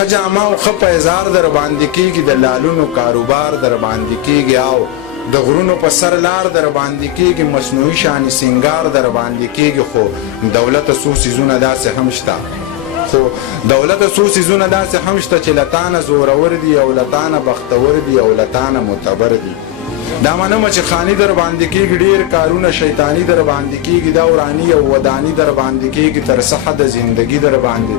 ښه جامه او ښه پیزار در باندې کېږي، د لالونو کاروبار در باندې کېږي، او د غرونو په سر لار در باندې کېږي، مصنوعي شانې سینګار در باندې کېږي. خو دولته څو څیزونه داسې هم شته چې له تانه زورور دي او له تانه بختور دي او له تانه معتبر دي. دا منمه چې خاني در باندې کېږي، ډېر کارونه شیطاني در باندې کېږي، دا وراني او وداني در باندې کېږي، تر څه حده زندګي در باندې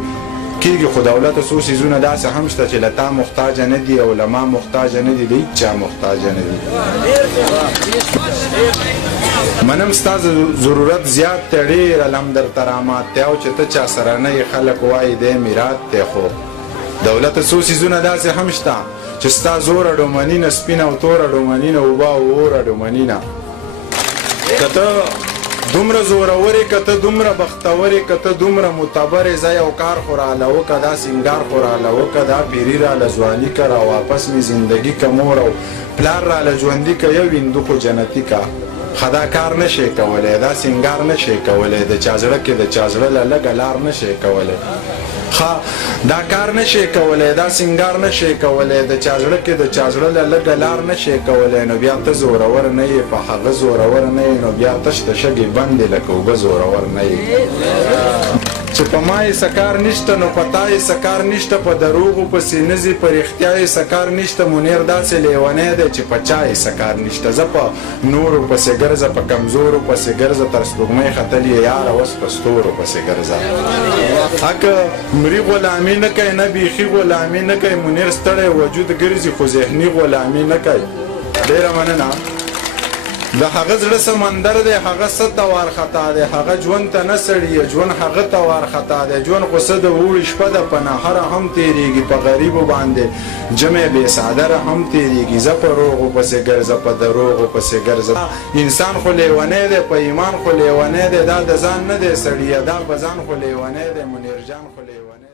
کېږي. خو دولته څو څیزونه داسې هم شته چې له تا محتاجه نه دي او له ما محتاجه نه دي، د هېچ چا محتاجه نه دي. منم ستا ضرورت زیات دی، ډېر علم درته رامات دی، او چې ته چا سره نه یې خلک وایي دی میرات دی. خو دولته څو څیزونه داسې هم شته چې ستا زور اډومني نه، سپینه او توره اډومني نه، اوبه او اور اډومني نه. که ته دومره زورورې، که ته دومره بختورې، که ته دومره معتبرې، زه یو کار خو راله وکړه، دا سینګار خو راله وکړه، دا پیري راله ځواني که، را واپس مې زندګي که، مور او پلار راله ژوندي که، یو هندو خو جنتي که. ښه دا کار نه شې کولی، دا سینګار نه شې کولی، د چا زړه کې د چا زړه له لږه لار نه شې کولی. ښه دا کار نه شې کولی، دا سینګار نه شې کولی، د چا زړه کې د چا زړه له لږه لار نه شې کولی. نو بیا ته زورور نه یې، په هغه زورور نه یې، نو بیا تش د شګې بندې لکه اوبه زورور نه یې. چې په ما یې سکار نشته، نو په تا یې سکار نشته، په دروغو پسې نه ځي، په رښتیا یې سکار نشته. منیر داسې لیونی دی چې په چا یې سکار نشته. زه په نورو پسې ګرځه، په کمزورو پسې ګرځه، تر سپوږمۍ ختلې یاره اوس په ستورو پسې ګرځه. که مري غلامي نه کوي، نه بیخي غلامي نه کوي، منیر ستړی وجود ګرځي خو ذهني غلامي نه کوي. ډېره مننه. د هغه زړه سمندر دی، هغه څه ته وارخطا دی، هغه ژوند ته نه سړي، ژوند هغه ته وارخطا دی. ژوند خو څه د اوړي شپه ده، په نهره هم تېرېږي، په غریبو باندې جمع بې څادره هم تېرېږي. زه په روغو پسې ګرځه، په دروغو پسې ګرځه. انسان خو لیونی دی، په ایمان خو لیونی دی، دا د ځان نه دی سړیه، دا په ځان خو لیونی دی، منیر جان خو لیونی دی.